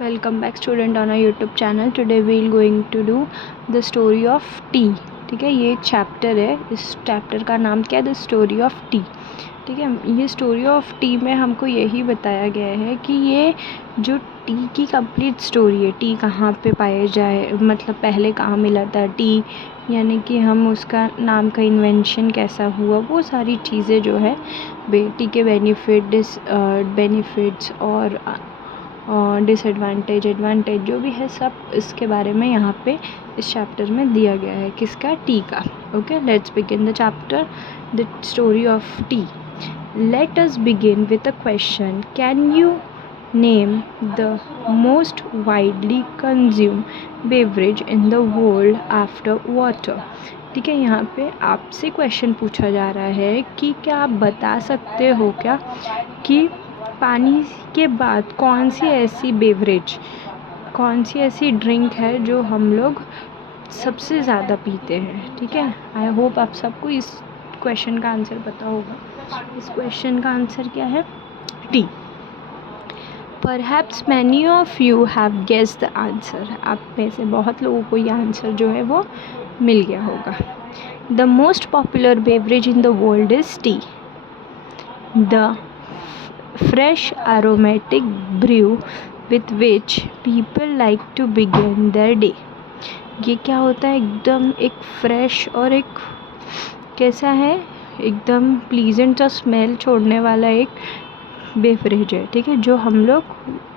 Welcome back student on our YouTube channel. Today we will going to do the story of tea. ठीक है, ये एक chapter है। इस चैप्टर का नाम क्या है? The story of tea. ठीक है, ये स्टोरी ऑफ टी में हमको यही बताया गया है कि ये जो टी की कंप्लीट स्टोरी है, टी कहाँ पे पाया जाए, मतलब पहले कहाँ मिला था टी, यानी कि हम उसका नाम का इन्वेंशन कैसा हुआ, वो सारी चीज़ें जो है टी के बेनिफिट्स और डिसएडवांटेज एडवांटेज जो भी है सब इसके बारे में यहाँ पे इस चैप्टर में दिया गया है। किसका? टी का। Okay, let's begin the chapter, the story of T. Let us begin with a question, can you name the most widely consume beverage in the world after water. ठीक है, यहाँ पे आपसे क्वेश्चन पूछा जा रहा है कि क्या आप बता सकते हो क्या कि पानी के बाद कौन सी ऐसी बेवरेज, कौन सी ऐसी ड्रिंक है जो हम लोग सबसे ज़्यादा पीते हैं। ठीक है, आई होप आप सबको इस क्वेश्चन का आंसर पता होगा। इस क्वेश्चन का आंसर क्या है? T. Perhaps many of you have guessed the answer. आप में से बहुत लोगों को ये आंसर जो है वो मिल गया होगा। The most popular beverage in the world is T, the fresh aromatic brew with which people like to begin their day। ये क्या होता है? एकदम एक फ्रेश और एक कैसा है, एकदम प्लीजेंट सा स्मेल छोड़ने वाला एक बेवरेज है। ठीक है, जो हम लोग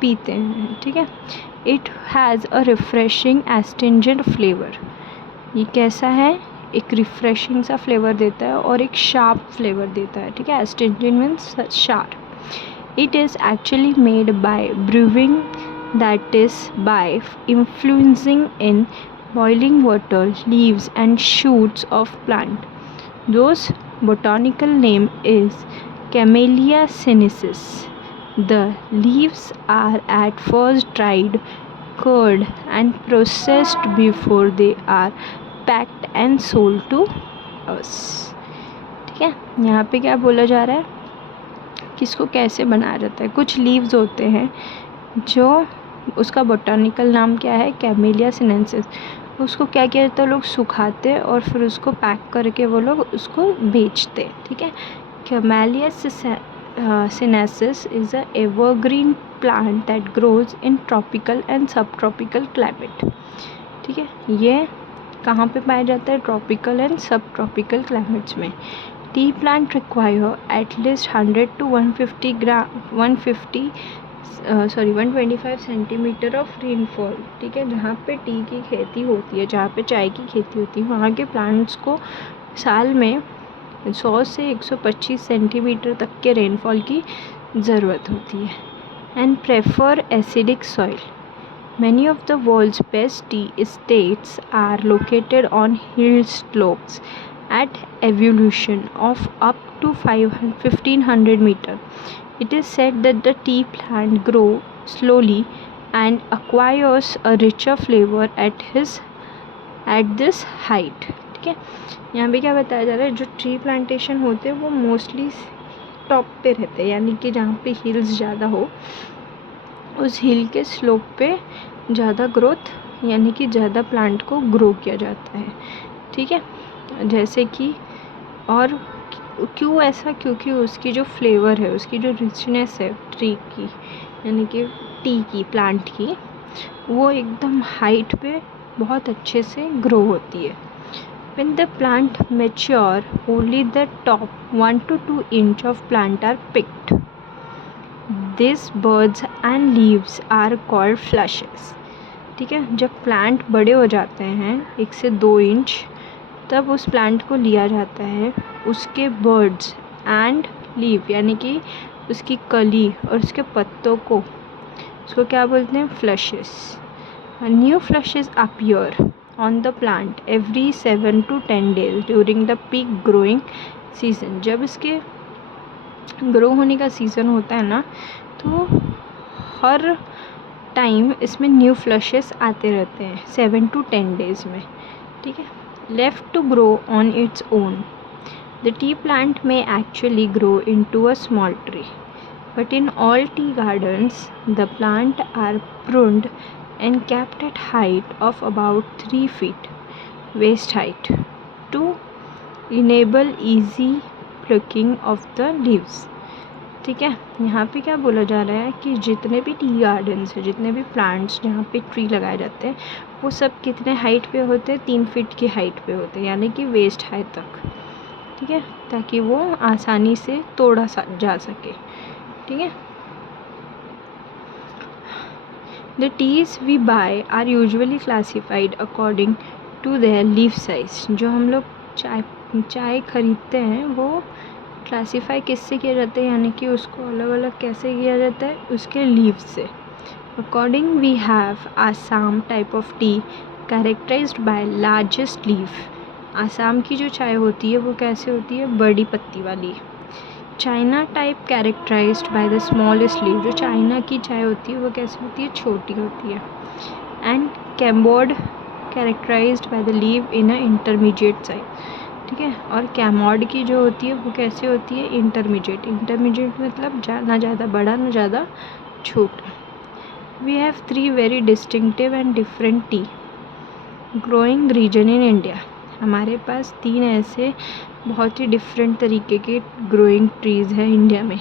पीते हैं। ठीक है, it has a refreshing एस्टिंजेंट flavour. ये कैसा है? एक रिफ्रेशिंग सा फ्लेवर देता है और एक शार्प फ्लेवर देता है। ठीक है, एस्टिंजेंट means sharp. It is actually made by brewing, that is by infusing in boiling water leaves and shoots of plant. Those botanical name is Camellia sinensis. The leaves are at first dried, cured and processed before they are packed and sold to us। ठीक है, यहाँ पे क्या बोला जा रहा है कि इसको कैसे बनाया जाता है। कुछ लीव्स होते हैं जो, उसका बोटानिकल नाम क्या है? Camellia sinensis. उसको क्या किया जाता है? लोग सुखाते और फिर उसको पैक करके वो लोग उसको बेचते। ठीक है, camellia sinensis is a evergreen plant that grows in tropical and सब ट्रॉपिकल क्लाइमेट। ठीक है, ये कहाँ पे पाया जाता है? ट्रॉपिकल एंड सब ट्रॉपिकल क्लाइमेट्स में। T plant require at least 100 to 125 centimetre of rainfall. ठीक है, जहाँ पे टी की खेती होती है, जहाँ पे चाय की खेती होती है, वहाँ के प्लांट्स को साल में 100 से 125 सेंटीमीटर तक के रेनफॉल की ज़रूरत होती है। And prefer acidic soil. Many of the world's best tea estates are located on hill slopes at elevation of up to 1500 meter. It is said that the tea plant grows slowly and acquires a richer flavor at this height। ठीक है, यहाँ पे क्या बताया जा रहा है? जो ट्री प्लांटेशन होते हैं वो मोस्टली टॉप पे रहते हैं, यानी कि जहाँ पे हिल्स ज़्यादा हो, उस हिल के स्लोप पे ज़्यादा ग्रोथ, यानी कि ज़्यादा प्लांट को ग्रो किया जाता है। ठीक है, जैसे कि, और क्यों ऐसा? क्योंकि उसकी जो फ्लेवर है, उसकी जो रिचनेस है ट्री की, यानी कि टी की, प्लांट की, वो एकदम हाइट पे बहुत अच्छे से ग्रो होती है। When the plant mature, only the top 1 to 2 inch of plant are picked. These buds and leaves are called flushes। ठीक है, जब प्लांट बड़े हो जाते हैं 1 से 2 इंच, तब उस प्लांट को लिया जाता है, उसके बर्ड्स एंड लीव यानी कि उसकी कली और उसके पत्तों को, उसको क्या बोलते हैं? Flushes. New flushes appear on the plant every 7 to 10 days during the peak growing season. जब इसके ग्रो होने का सीज़न होता है ना, तो हर टाइम इसमें न्यू फ्लशेस आते रहते हैं 7 to 10 days में। ठीक है, left to grow on its own the tea plant में actually grow into a small tree. But in all tea gardens, the plant are pruned and kept at height of about 3 feet waist height to enable easy plucking of the leaves. ठीक है, यहाँ पे क्या बोला जा रहा है कि जितने भी टी गार्डन्स हैं, जितने भी प्लांट्स जहाँ पे ट्री लगाए जाते हैं, वो सब कितने हाइट पे होते हैं? 3 फीट की हाइट पे होते हैं, यानी कि वेस्ट हाइट तक। ठीक है, ताकि वो आसानी से तोड़ा जा सके। ठीक है, the teas we buy are usually classified according to their leaf size. जो हम लोग चाय खरीदते हैं वो क्लासीफाई किससे किया जाता है, यानी कि उसको अलग अलग कैसे किया जाता है? उसके लीव से। According we have Assam type of tea characterized by largest leaf. Assam की जो चाय होती है वो कैसे होती है? बड़ी पत्ती वाली। China type characterized by the smallest leaf. जो चाइना की चाय होती है वो कैसी होती है? छोटी होती है। And Cambod characterized by the leave in a intermediate size. ठीक है, और कैमॉड की जो होती है वो कैसे होती है? इंटरमीडिएट। इंटरमीडिएट मतलब ना ज़्यादा बड़ा ना ज़्यादा छोटा। We have 3 very distinctive and different tea growing region in India. हमारे पास 3 ऐसे बहुत ही डिफरेंट तरीके के ग्रोइंग ट्रीज़ हैं इंडिया में।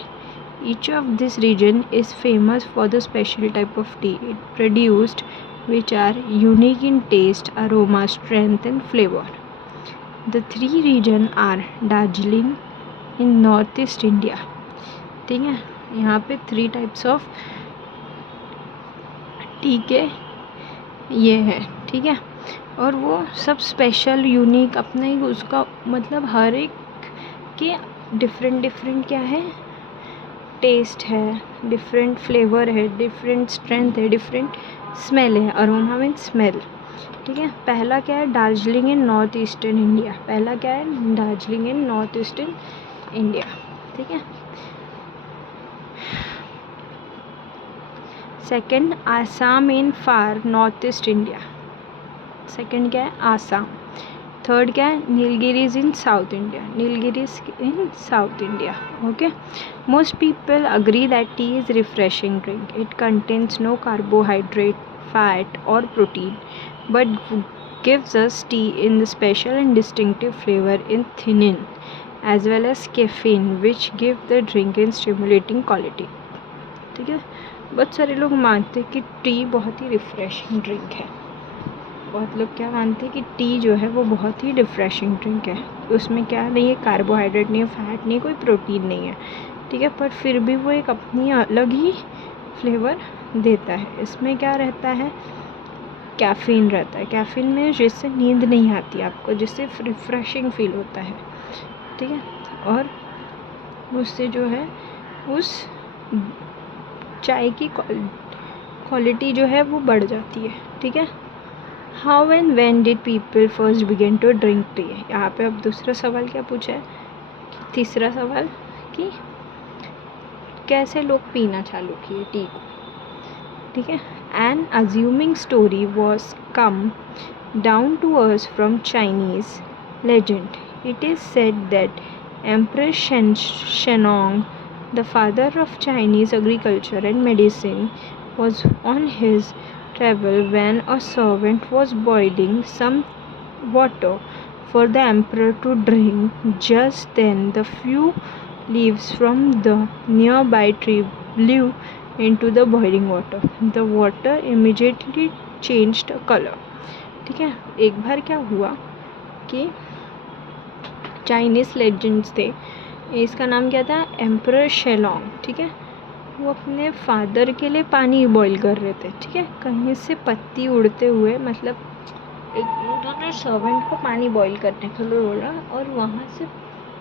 Each of this region is famous for the special type of tea it produced which are unique in taste, aroma, strength and flavor. The 3 region are Darjeeling in Northeast India. ठीक है, यहाँ पे 3 types of T के ये है। ठीक है, और वो सब स्पेशल यूनिक अपना ही उसका मतलब हर एक के डिफरेंट क्या है? टेस्ट है, डिफरेंट फ्लेवर है, डिफरेंट स्ट्रेंथ है, डिफरेंट स्मेल है। Aroma mean smell. ठीक है, पहला क्या है? Darjeeling in north eastern India. पहला क्या है? Darjeeling in north eastern India. ठीक है, second Assam in far north east India. Second क्या है? आसाम। थर्ड क्या है? Nilgiris in south India. Nilgiris in south India. Okay, most people agree that tea is refreshing drink. It contains no carbohydrate, fat और protein, but gives us tea in the special and distinctive flavor in theanine as well as caffeine which give the drink in stimulating quality. ठीक है, बहुत सारे लोग मानते हैं कि T बहुत ही रिफ़्रेशिंग ड्रिंक है। बहुत लोग क्या मानते हैं कि टी जो है वो बहुत ही रिफ़्रेशिंग ड्रिंक है। उसमें क्या नहीं है? कार्बोहाइड्रेट नहीं है, फैट नहीं है, कोई प्रोटीन नहीं है। ठीक है, पर फिर भी वो एक अपनी अलग ही फ्लेवर देता है। इसमें क्या रहता है? कैफ़ीन रहता है। कैफ़ीन में जिससे नींद नहीं आती आपको, जिससे रिफ़्रेशिंग फील होता है। ठीक है, और उससे जो है उस चाय की क्वालिटी जो है वो बढ़ जाती है। ठीक है, how and when did people first begin to drink tea. यहाँ पे अब दूसरा सवाल क्या पूछा है? तीसरा सवाल कि कैसे लोग पीना चालू किए टी को। ठीक है, an amusing story was come down to us from Chinese legend. It is said that Emperor Shennong, the father of Chinese agriculture and medicine, was on his travel when a servant was boiling some water for the emperor to drink. Just then, the few leaves from the nearby tree blew into the boiling water. The water immediately changed color. ठीक है, एक बार क्या हुआ कि Chinese legends थे, इसका नाम क्या था? एम्परर शेलोंग। ठीक है, वो अपने फादर के लिए पानी बॉईल कर रहे थे। ठीक है, कहीं से पत्ती उड़ते हुए, मतलब एक उन्होंने सर्वेंट को पानी बॉईल करने के लिए बोला और वहाँ से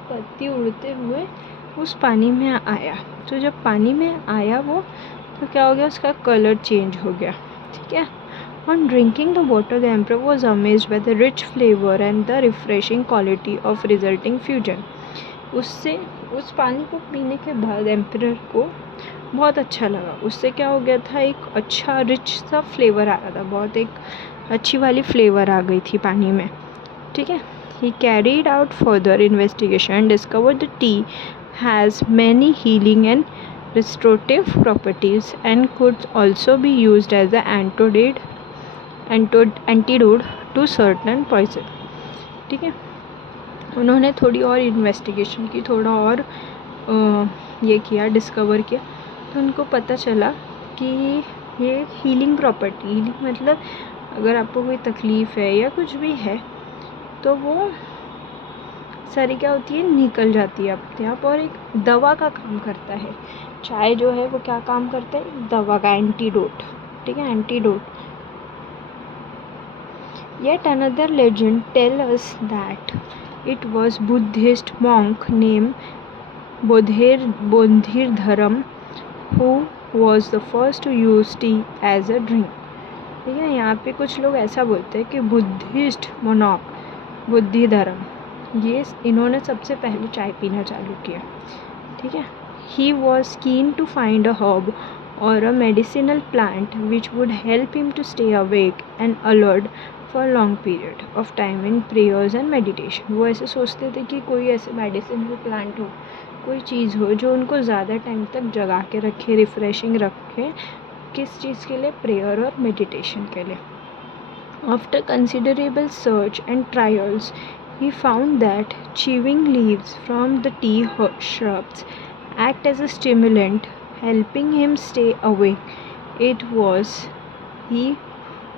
पत्ती उड़ते हुए उस पानी में आया। तो जब पानी में आया वो, तो क्या हो गया? उसका कलर चेंज हो गया। ठीक है, On drinking the water, the emperor was amazed by the rich flavor and the refreshing quality of resulting fusion. उससे उस पानी को पीने के बाद एम्परर को बहुत अच्छा लगा। उससे क्या हो गया था? एक अच्छा रिच सा फ्लेवर आ रहा था, बहुत एक अच्छी वाली फ्लेवर आ गई थी पानी में। ठीक है, he carried out further investigation and discovered the tea has many healing and restorative properties and could also be used as an antidote to certain poison. ठीक है, उन्होंने थोड़ी और इन्वेस्टिगेशन की, थोड़ा और ये किया, डिस्कवर किया, तो उनको पता चला कि ये हीलिंग प्रॉपर्टी, हीलिंग मतलब अगर आपको कोई तकलीफ़ है या कुछ भी है तो वो सारी क्या होती है, निकल जाती है अपने आप, और एक दवा का काम करता है। चाय जो है वो क्या काम करता है, दवा का, एंटीडोट। ठीक है, antidote. Yet another legend tells us that it was Buddhist monk named Bodhidharam who was the first to use tea as a drink. ठीक है, यहाँ पे कुछ लोग ऐसा बोलते हैं कि बुद्धिस्ट मोनाक बुद्धिधर्म, ये इन्होंने सबसे पहले चाय पीना चालू किया। ठीक है, he was keen to find a herb or a medicinal plant which would help him to stay awake and alert for a long period of time in prayers and meditation. वो ऐसे सोचते थे कि कोई ऐसे मेडिसिनल प्लांट हो, कोई चीज़ हो जो उनको ज़्यादा टाइम तक जगा के रखे, रिफ्रेशिंग रखे, किस चीज़ के लिए, प्रेयर और मेडिटेशन के लिए। After considerable search and trials, he found that chewing leaves from the tea shrubs act as a stimulant, helping him stay awake. It was he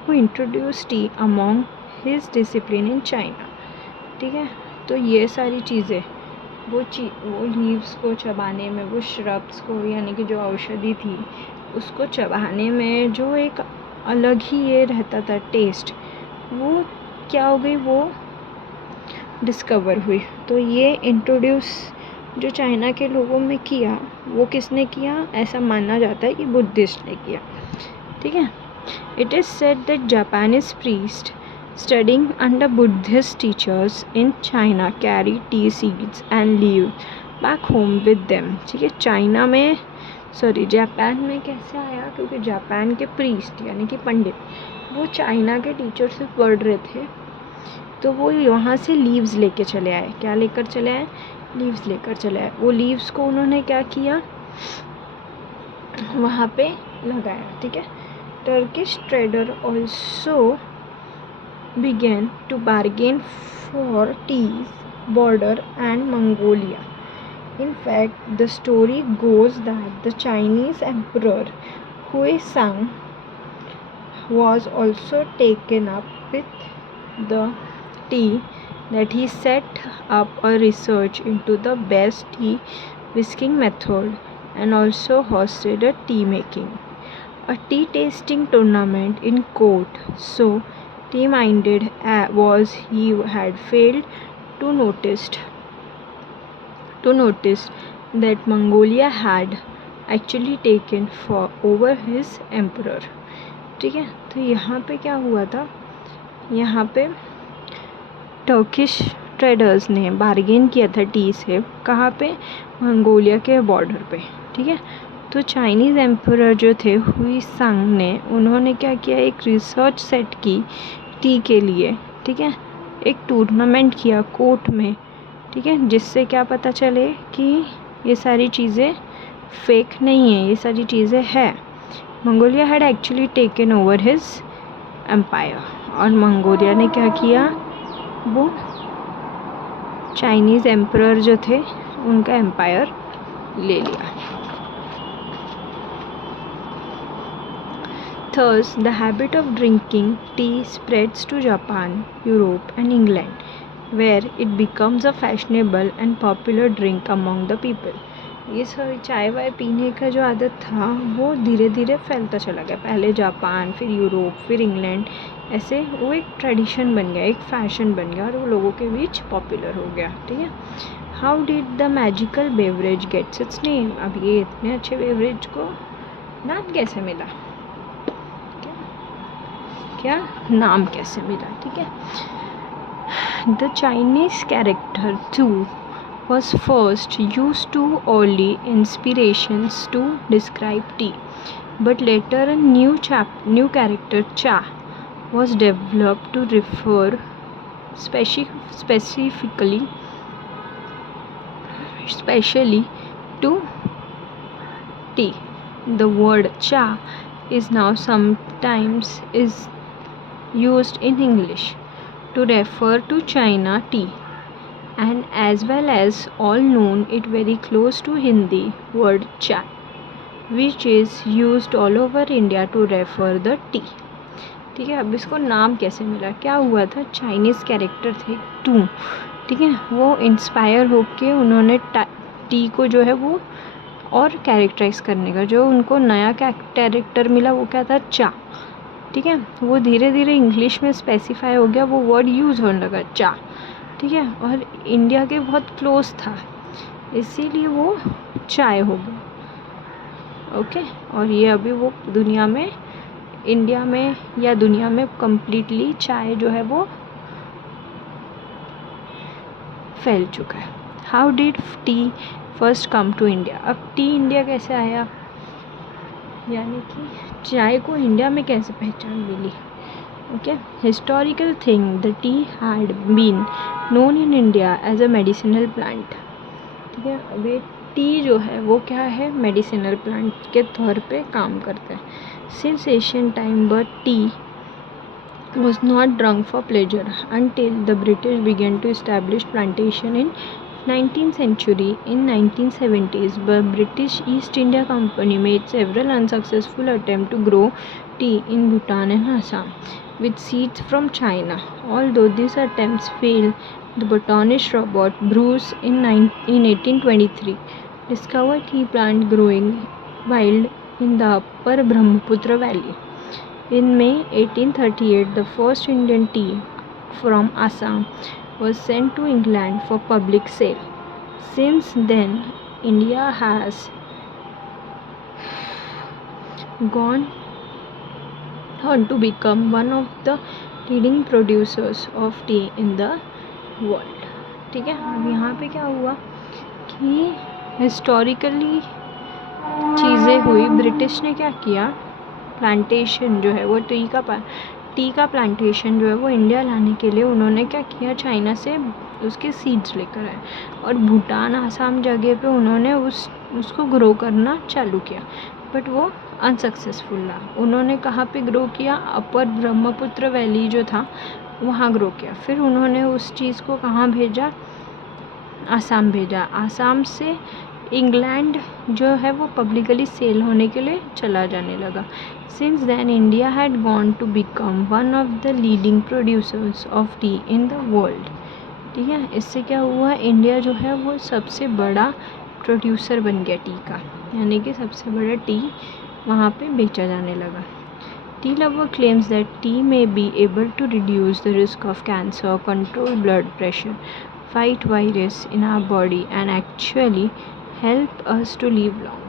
who introduced tea among his discipline in China. ठीक है, तो ये सारी चीज़ें वो leaves को चबाने में, वो श्रब्स को, यानी कि जो औषधि थी उसको चबाने में जो एक अलग ही ये रहता था टेस्ट, वो क्या हो गई, वो डिस्कवर हुई। तो ये इंट्रोड्यूस जो चाइना के लोगों में किया, वो किसने किया, ऐसा माना जाता है कि बुद्धिस्ट ने किया। ठीक है, it is said that Japanese priest studying under Buddhist teachers in China carry tea seeds and leaves back home with them. ठीक है, चाइना में जापान में कैसे आया, क्योंकि जापान के प्रीस्ट यानी कि पंडित वो चाइना के टीचर से पढ़ रहे थे, तो वो वहाँ से लीव्स लेके चले आए। क्या लेकर चले आए, लीव्स लेकर चले आए। वो लीव्स को उन्होंने क्या किया, वहाँ पे लगाया। ठीक है, Turkish trader also began to bargain for teas border and Mongolia. In fact, the story goes that the Chinese emperor Huizong was also taken up with the tea, that he set up a research into the best tea whisking method and also hosted a tea making, a tea tasting tournament in court. So tea-minded was he had failed to notice that Mongolia had actually taken over his emperor. ठीक है, तो यहाँ पे क्या हुआ था, यहाँ पे टर्किश ट्रेडर्स ने बार्गेन किया था टी से, कहाँ पे, मंगोलिया के बॉर्डर पे। ठीक है, तो चाइनीज़ एम्परर जो थे हुइसांग ने, उन्होंने क्या किया, एक रिसर्च सेट की टी के लिए। ठीक है, एक टूर्नामेंट किया कोर्ट में। ठीक है, जिससे क्या पता चले कि ये सारी चीज़ें फेक नहीं है, ये सारी चीज़ें है। Mongolia had actually taken over his empire, और मंगोलिया ने क्या किया, वो चाइनीज़ एम्परर जो थे उनका एम्पायर ले लिया। Thus, the habit of drinking tea spreads to Japan, Europe, and England, where it becomes a fashionable and popular drink among the people. ये सारी चाय वाय पीने का जो आदत था वो धीरे धीरे फैलता चला गया। पहले जापान, फिर यूरोप, फिर इंग्लैंड, ऐसे वो एक ट्रेडिशन बन गया, एक फैशन बन गया, और वो लोगों के बीच पॉपुलर हो गया। ठीक है, how did the magical beverage gets its name, अब ये इतने अच्छे बेवरेज को नाम कैसे मिला, क्या नाम कैसे मिला। ठीक है, the Chinese character tu was first used to early inspirations to describe tea, but later a new character cha was developed to refer specially to tea. The word cha is now sometimes is used in English to refer to China tea, and as well as all known it very close to Hindi word chai, which is used all over India to refer the tea. ठीक है, अब इसको नाम कैसे मिला, क्या हुआ था, चाइनीज़ कैरेक्टर थे टू, ठीक है, वो इंस्पायर होके उन्होंने टी को जो है वो और कैरेक्टराइज करने का जो उनको नया कैरेक्टर मिला वो क्या था, चा, ठीक है, वो धीरे धीरे इंग्लिश में स्पेसिफाई हो गया, वो वर्ड यूज़ होने लगा चा, ठीक है, और इंडिया के बहुत क्लोज था इसीलिए वो चाय हो गया। ओके, और ये अभी वो दुनिया में, इंडिया में या दुनिया में कम्प्लीटली चाय जो है वो फैल चुका है। How did tea first come to India, अब टी इंडिया कैसे आया, यानी कि चाय को इंडिया में कैसे पहचान मिली। Okay, historical thing, the tea had been known in India as a medicinal plant, ठीक है, अभी टी जो है वो क्या है, मेडिसिनल प्लांट के तौर पे काम करता है। Since Asian time but T was not drunk for pleasure until the British began to establish plantation in 19th century. In 1970s, the British East India Company made several unsuccessful attempts to grow tea in Bhutan and Assam with seeds from China. Although these attempts failed, the botanist Robert Bruce in 1823 discovered tea plant growing wild in the upper Brahmaputra Valley. In May 1838, the first Indian tea from Assam was sent to England for public sale. Since then, India has gone on to become one of the leading producers of tea in the world. ठीक है, अब यहाँ पे क्या हुआ कि historically चीज़ें हुई, ब्रिटिश ने क्या किया, प्लांटेशन जो है वो टी का प्लांटेशन जो है वो इंडिया लाने के लिए उन्होंने क्या किया, चाइना से उसके सीड्स लेकर आए और भूटान आसाम जगह पे उन्होंने उसको ग्रो करना चालू किया, बट वो अनसक्सेसफुल रहा। उन्होंने कहाँ पे ग्रो किया, अपर ब्रह्मपुत्र वैली जो था वहाँ ग्रो किया। फिर उन्होंने उस चीज़ को कहाँ भेजा, आसाम भेजा। आसाम से इंग्लैंड जो है वो पब्लिकली सेल होने के लिए चला जाने लगा। Since then India had gone to become one of the leading producers of tea in the world, ठीक है, इससे क्या हुआ, इंडिया जो है वो सबसे बड़ा प्रोड्यूसर बन गया टी का, यानी कि सबसे बड़ा टी वहाँ पे बेचा जाने लगा। Tea lover claims that tea may be able to reduce the risk of cancer, control blood pressure, fight virus in our body and actually help us to live long।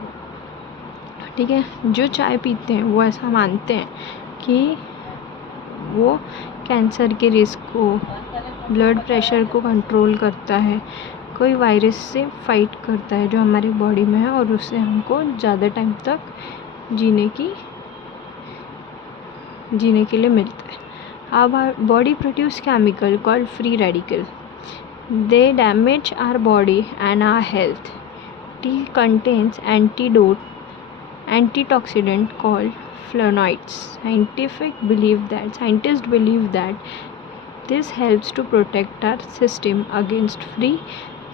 ठीक है, जो चाय पीते हैं वो ऐसा मानते हैं कि वो कैंसर के रिस्क को, ब्लड प्रेशर को कंट्रोल करता है, कोई वायरस से फाइट करता है जो हमारी बॉडी में है और उससे हमको ज़्यादा टाइम तक जीने के लिए मिलता है। our body produce chemical called free radical, they damage our body and our health। Tea contains antioxidant called flavonoids। Scientists believe that this helps to protect our system against free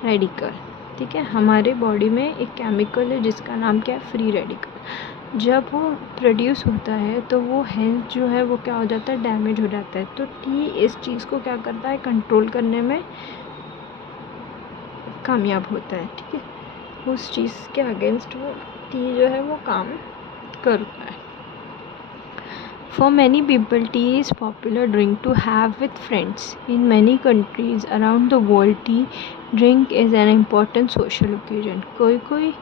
radical। ठीक है, हमारे body में एक chemical है जिसका नाम क्या है, फ्री रेडिकल। जब वो प्रोड्यूस होता है तो वो हेल्थ जो है वो क्या हो जाता है, डैमेज हो जाता है। तो टी इस चीज़ को क्या करता है, कंट्रोल करने में कामयाब होता है। ठीक है, उस चीज़ के अगेंस्ट वो टी जो है वो काम करता है। For many people tea is popular drink to have with friends. In many countries around the world tea drink is an important social occasion. कोई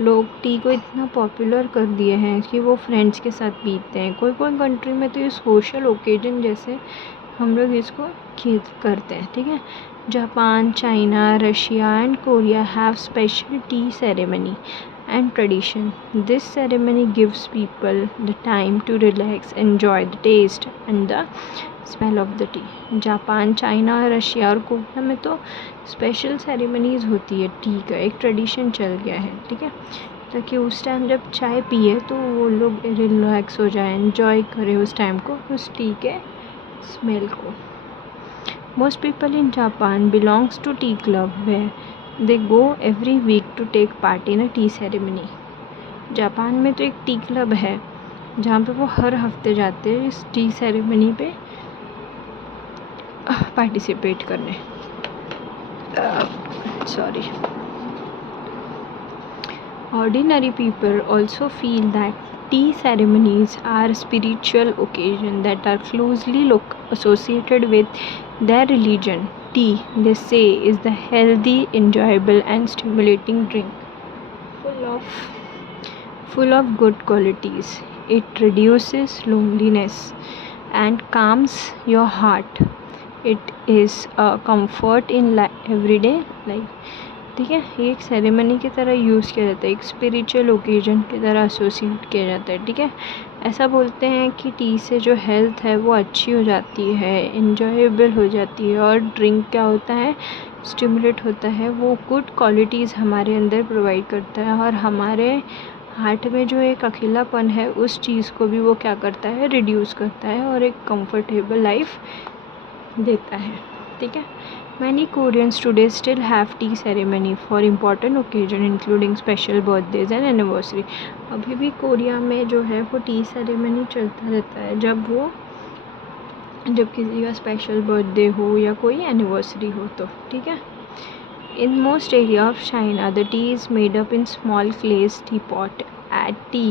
लोग टी को इतना पॉपुलर कर दिए हैं कि वो फ्रेंड्स के साथ पीते हैं। कोई कंट्री में तो ये सोशल ओकेजन जैसे हम लोग इसको करते हैं। ठीक है, Japan, China, Russia and Korea have special T ceremony and tradition। This ceremony gives people the time to relax, enjoy the taste and the smell of the tea। Japan, China, Russia और Korea में तो special ceremonies होती है, T का एक tradition चल गया है। ठीक है, ताकि उस टाइम जब चाय पिए तो वो लोग रिलैक्स हो जाए, एंजॉय करें उस टाइम को, उस टी के स्मेल को। Most people in Japan belongs to tea club where they go every week to take part in a tea ceremony. Japan में तो एक टी क्लब है जहाँ पे वो हर हफ्ते जाते हैं इस टी सेरेमनी पे पार्टिसिपेट करने। Sorry. Ordinary people also feel that tea ceremonies are spiritual occasions that are closely associated with their religion. Tea, they say, is the healthy, enjoyable, and stimulating drink full of good qualities. It reduces loneliness and calms your heart. It is a comfort in everyday life. ठीक है, ये एक ceremony की तरह use किया जाता है, एक स्पिरिचुअल ओकेजन की तरह एसोसिएट किया जाता है। ठीक है, ऐसा बोलते हैं कि टी से जो हेल्थ है वो अच्छी हो जाती है, इन्जॉयबल हो जाती है, और ड्रिंक क्या होता है, स्टिमुलेट होता है, वो गुड क्वालिटीज़ हमारे अंदर प्रोवाइड करता है, और हमारे हार्ट में जो एक अकेलापन है उस चीज़ को भी वो क्या करता है, रिड्यूस करता है, और एक कंफर्टेबल लाइफ देता है। ठीक है, many Koreans today still have tea ceremony for important occasion including special birthdays and anniversary। अभी भी कोरिया में जो है वो टी सेरेमनी चलता रहता है जब किसी का स्पेशल बर्थडे हो या कोई एनिवर्सरी हो तो। ठीक है, in most area of China the tea is made up in small clay teapot। at tea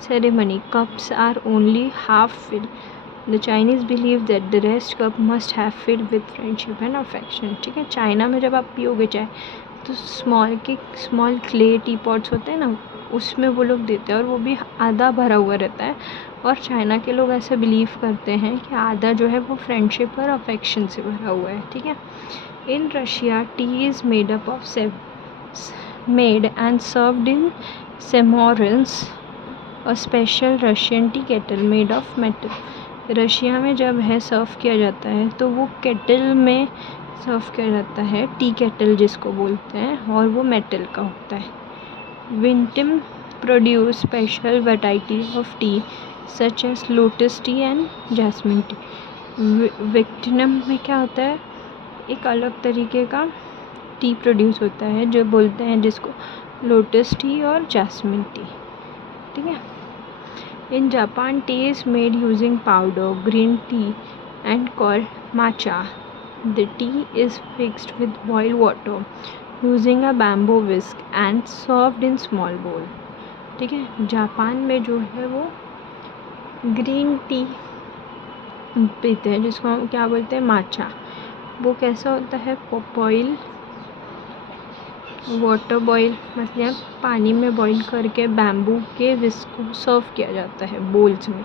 ceremony cups are only half filled। The Chinese believe that the rest cup must have filled with friendship and affection। ठीक है, China में जब आप पियोगे चाय तो small clay T pots होते हैं ना, उसमें वो लोग देते हैं, और वो भी आधा भरा हुआ रहता है, और चाइना के लोग ऐसा बिलीव करते हैं कि आधा जो है वो फ्रेंडशिप और अफेक्शन से भरा हुआ है। ठीक है, in Russia tea is made up of made and served in samovars, a special Russian tea kettle made of metal. Russia में जब है सर्व किया जाता है तो वो केटल में सर्व किया जाता है, टी केटल जिसको बोलते हैं, और वो मेटल का होता है। Vietnam produce special varieties of tea such as lotus tea and jasmine tea. Vietnam में क्या होता है, एक अलग तरीके का टी प्रोड्यूस होता है जो बोलते हैं जिसको लोटस टी और जैस्मिन टी। ठीक है, in Japan tea is made using powder green tea and called matcha। The tea is mixed with boiled water using a bamboo whisk and served in small bowl। ठीक है, Japan में जो है वो green tea पीते हैं जिसको हम क्या बोलते हैं, माचा। वो कैसा होता है, मतलब पानी में बॉईल करके बैम्बू के विस्क को सर्व किया जाता है बोल्स में।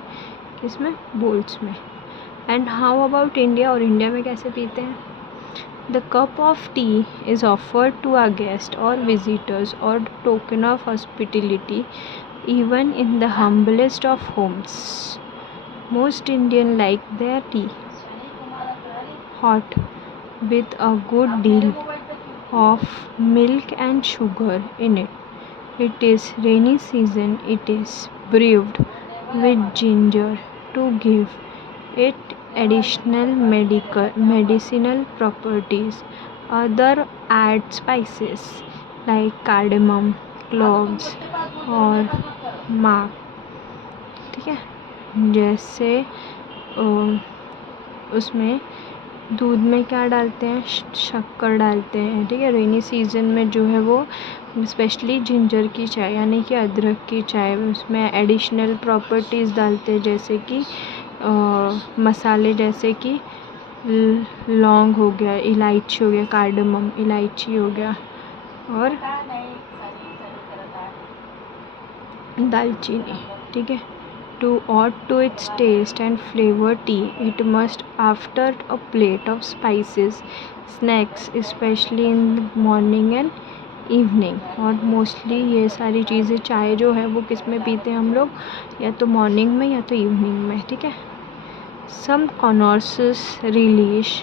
किसमें, बोल्स में। एंड हाउ अबाउट इंडिया, और इंडिया में कैसे पीते हैं। The cup of tea is offered to our guest और विजिटर्स और token of hospitality even in the humblest of homes. Most Indian like their tea hot with a good deal of milk and sugar in it. It is rainy season. It is brewed with ginger to give it additional medicinal properties. Other add spices like cardamom, cloves और mark। ठीक है, जैसे उसमें दूध में क्या डालते हैं, शक्कर डालते हैं। ठीक है, रेनी सीज़न में जो है वो स्पेशली जिंजर की चाय यानी कि अदरक की चाय, उसमें एडिशनल प्रॉपर्टीज़ डालते हैं जैसे कि मसाले जैसे कि लौंग हो गया, इलायची हो गया, कार्डमम इलायची हो गया, और दालचीनी। ठीक है, to add to its taste and flavor tea it must after a plate of spices snacks especially in the morning and evening। और मोस्टली ये सारी चीज़ें चाय जो है वो किस में पीते हैं हम लोग, या तो मॉर्निंग में या तो इवनिंग में। ठीक है, some connoisseurs relish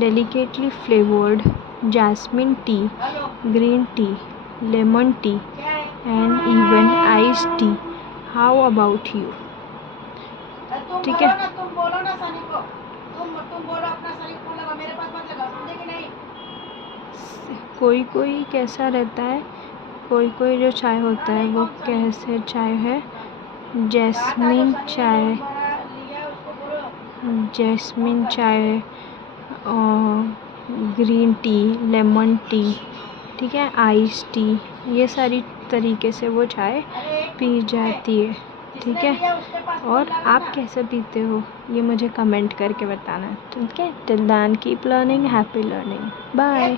delicately flavored jasmine tea, green tea lemon tea, and even iced tea. How about you? ठीक है, तुम बोलो ना सनी को, तुम बोलो अपना सनी को फोन लगा, मेरे पास मत लगा, समझे कि नहीं? कोई कोई कैसा रहता है, कोई कोई जो चाय होता है वो कैसे चाय है, जैस्मिन चाय, जैस्मिन चाय, ग्रीन टी, लेमन टी, ठीक है, आइस टी, ये सारी तरीके से वो चाय पी जाती है, ठीक है। और आप कैसे पीते हो ये मुझे कमेंट करके बताना, ठीक है। Till then keep learning, happy learning, bye.